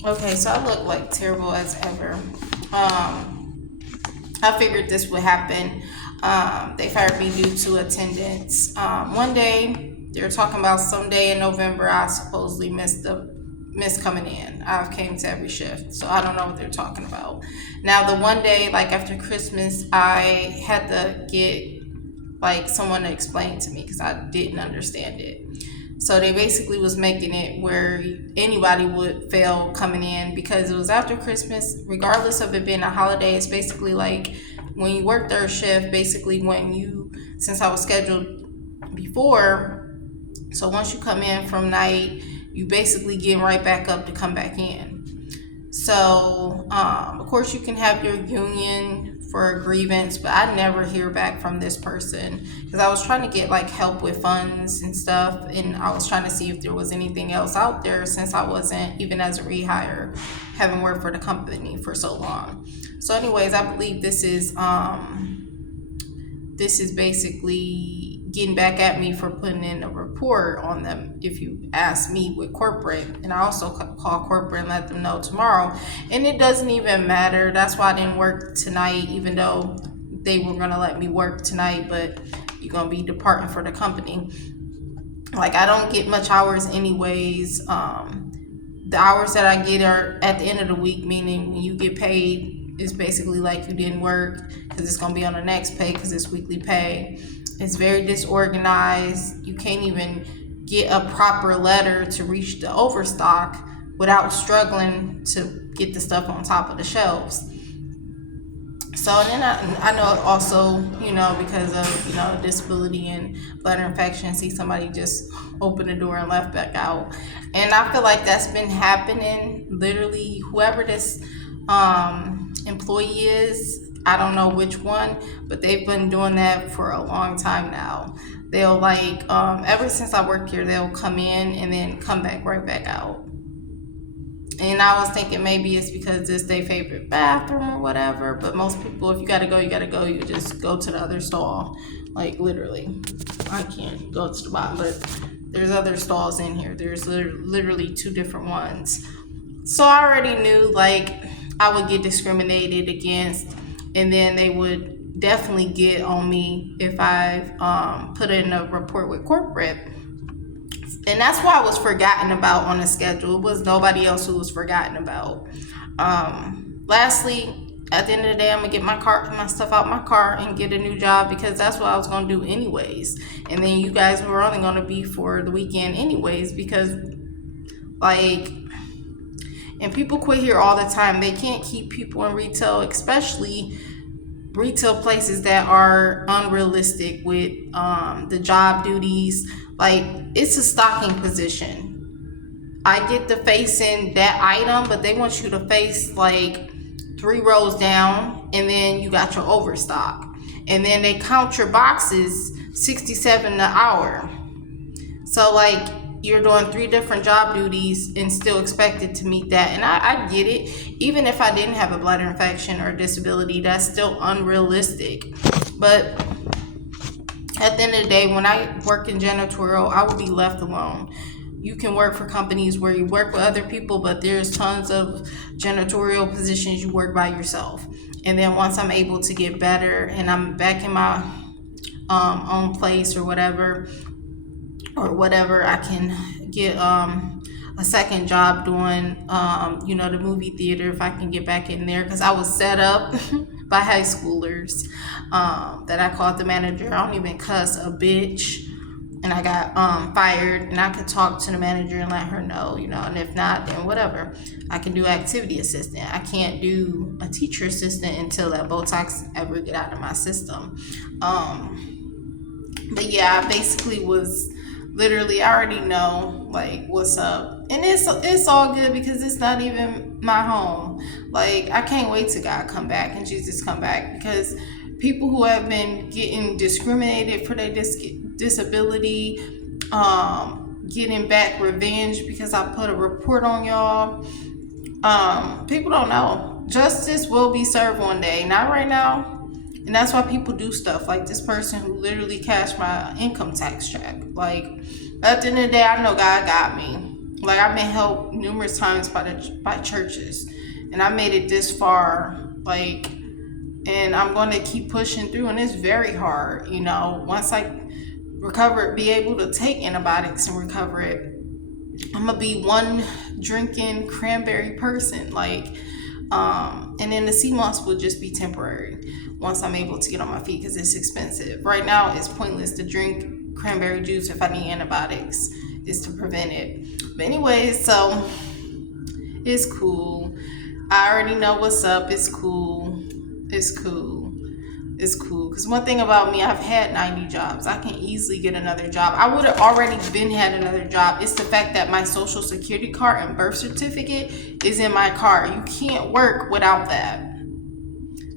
Okay, so I look like terrible as ever. I figured this would happen. They fired me due to attendance. One day they were talking about some day in November I supposedly missed coming in. I came to every shift, so I don't know what they're talking about. Now the one day, like after Christmas, I had to get like someone to explain to me because I didn't understand it. So they basically was making it where anybody would fail coming in because it was after Christmas, regardless of it being a holiday. It's basically like when you work third shift, basically since I was scheduled before, so once you come in from night, you basically get right back up to come back in. So, of course, you can have your union for a grievance, but I never hear back from this person because I was trying to get like help with funds and stuff, and I was trying to see if there was anything else out there since I wasn't even as a rehire, having worked for the company for so long. So, anyways, I believe this is basically getting back at me for putting in a report on them, if you ask me, with corporate. And I also call corporate and let them know tomorrow. And it doesn't even matter. That's why I didn't work tonight, even though they were going to let me work tonight, but you're going to be departing for the company. Like, I don't get much hours anyways. The hours that I get are at the end of the week, meaning when you get paid, it's basically like you didn't work because it's going to be on the next pay because it's weekly pay. It's very disorganized. You can't even get a proper letter to reach the overstock without struggling to get the stuff on top of the shelves. So then I know also, because of, disability and bladder infection, see somebody just open the door and left back out. And I feel like that's been happening. Literally, whoever this employee is, I don't know which one, but they've been doing that for a long time now. They'll ever since I worked here, they'll come in and then come back right back out. And I was thinking maybe it's because it's their favorite bathroom or whatever. But most people, if you gotta go, you gotta go. You just go to the other stall. Like, literally. I can't go to the bottom, but there's other stalls in here. There's literally two different ones. So I already knew, like, I would get discriminated against. And then they would definitely get on me if I put in a report with corporate. And that's why I was forgotten about on the schedule. It was nobody else who was forgotten about. Lastly, at the end of the day, I'm gonna get my stuff out my car and get a new job because that's what I was gonna do anyways. And then you guys were only gonna be for the weekend anyways because, like, and people quit here all the time. They can't keep people in retail, especially retail places that are unrealistic with the job duties. Like, it's a stocking position. I get to face in that item, but they want you to face like 3 rows down, and then you got your overstock. And then they count your boxes 67 an hour. So, like, you're doing 3 different job duties and still expected to meet that. And I get it. Even if I didn't have a bladder infection or disability, that's still unrealistic. But at the end of the day, when I work in janitorial, I would be left alone. You can work for companies where you work with other people, but there's tons of janitorial positions you work by yourself. And then once I'm able to get better and I'm back in my own place or whatever, I can get a second job doing, the movie theater if I can get back in there, because I was set up by high schoolers that I called the manager. I don't even cuss a bitch. And I got fired, and I could talk to the manager and let her know, and if not, then whatever. I can do activity assistant. I can't do a teacher assistant until that Botox ever get out of my system. But yeah, I basically was literally, I already know, like, what's up. And it's all good because it's not even my home. Like, I can't wait till God come back and Jesus come back, because people who have been getting discriminated for their disability, getting back revenge because I put a report on y'all. People don't know. Justice will be served one day, not right now. And that's why people do stuff like this person who literally cashed my income tax check. Like, at the end of the day, I know God got me. Like, I've been helped numerous times by churches, and I made it this far. Like, and I'm going to keep pushing through, and it's very hard. Once I recover it, be able to take antibiotics and recover it, I'm gonna be one drinking cranberry person. And then the sea moss will just be temporary once I'm able to get on my feet, because it's expensive. Right now, it's pointless to drink cranberry juice if I need antibiotics. Is to prevent it. But anyway, so it's cool. I already know what's up. It's cool. It's cool. It's cool. Because one thing about me, I've had 90 jobs. I can easily get another job. I would have already had another job. It's the fact that my social security card and birth certificate is in my car. You can't work without that.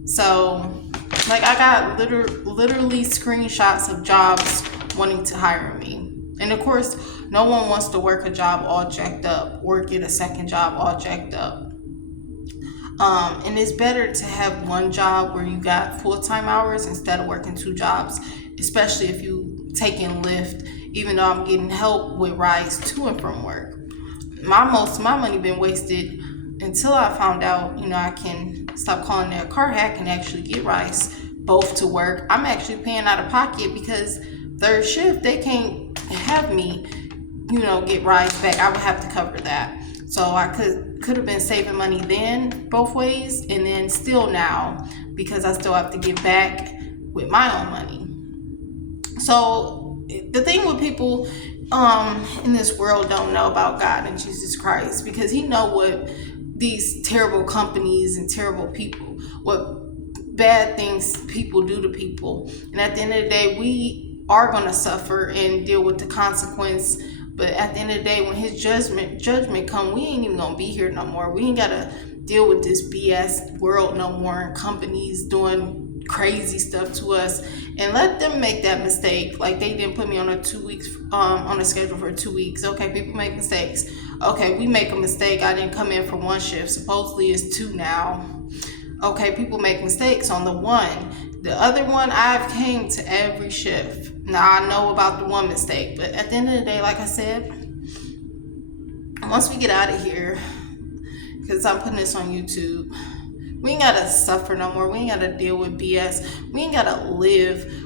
So, like, I got literally screenshots of jobs wanting to hire me. And of course, no one wants to work a job all jacked up or get a second job all jacked up. And it's better to have one job where you got full-time hours instead of working two jobs, especially if you taking Lyft, even though I'm getting help with rides to and from work. Most of my money been wasted until I found out, I can stop calling it a car hack and actually get rides both to work. I'm actually paying out of pocket because third shift, they can't have me, get rides back. I would have to cover that. So I could have been saving money then both ways, and then still now, because I still have to give back with my own money. So the thing with people in this world don't know about God and Jesus Christ, because he know what these terrible companies and terrible people, what bad things people do to people. And at the end of the day, we are going to suffer and deal with the consequence. But at the end of the day, when his judgment come, we ain't even gonna be here no more. We ain't gotta deal with this BS world no more, and companies doing crazy stuff to us. And let them make that mistake. Like, they didn't put me on a 2 weeks on a schedule for 2 weeks. Okay, people make mistakes. Okay, we make a mistake. I didn't come in for one shift. Supposedly it's two now. Okay, people make mistakes on the one. The other one, I've came to every shift. Now, I know about the one mistake, but at the end of the day, like I said, once we get out of here, because I'm putting this on YouTube, we ain't gotta suffer no more. We ain't gotta deal with BS. We ain't gotta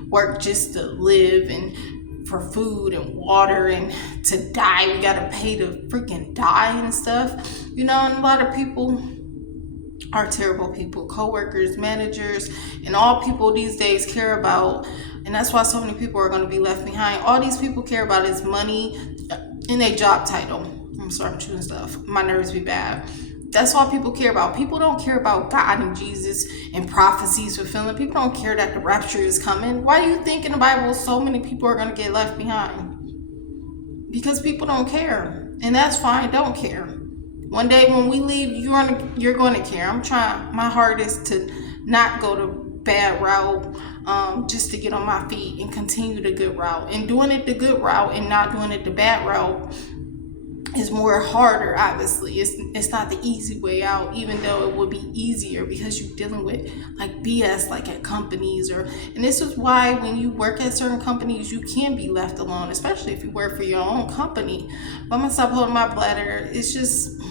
work just to live, and for food and water, and to die. We gotta pay to freaking die and stuff. And a lot of people are terrible people, co-workers, managers, and all people these days care about. And that's why so many people are going to be left behind. All these people care about is money and a job title. I'm sorry, I'm chewing stuff. My nerves be bad. That's all people care about. People don't care about God and Jesus and prophecies fulfilling. People don't care that the rapture is coming. Why do you think in the Bible so many people are going to get left behind? Because people don't care. And that's fine, don't care. One day when we leave, you're going to care. I'm trying my hardest to not go the bad route, just to get on my feet and continue the good route. And doing it the good route and not doing it the bad route is more harder, obviously. It's not the easy way out, even though it would be easier because you're dealing with like BS, like at companies. And this is why when you work at certain companies, you can be left alone, especially if you work for your own company. But I'm gonna stop holding my bladder. It's just,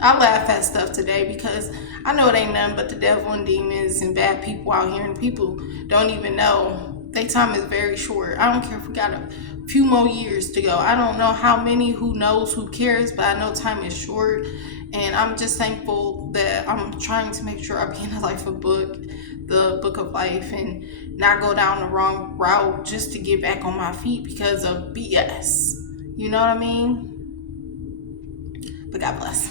I laugh at stuff today because I know it ain't nothing but the devil and demons and bad people out here, and people don't even know. Their time is very short. I don't care if we got a few more years to go. I don't know how many, who knows, who cares, but I know time is short. And I'm just thankful that I'm trying to make sure I be in the book of life, and not go down the wrong route just to get back on my feet because of BS. You know what I mean? But God bless.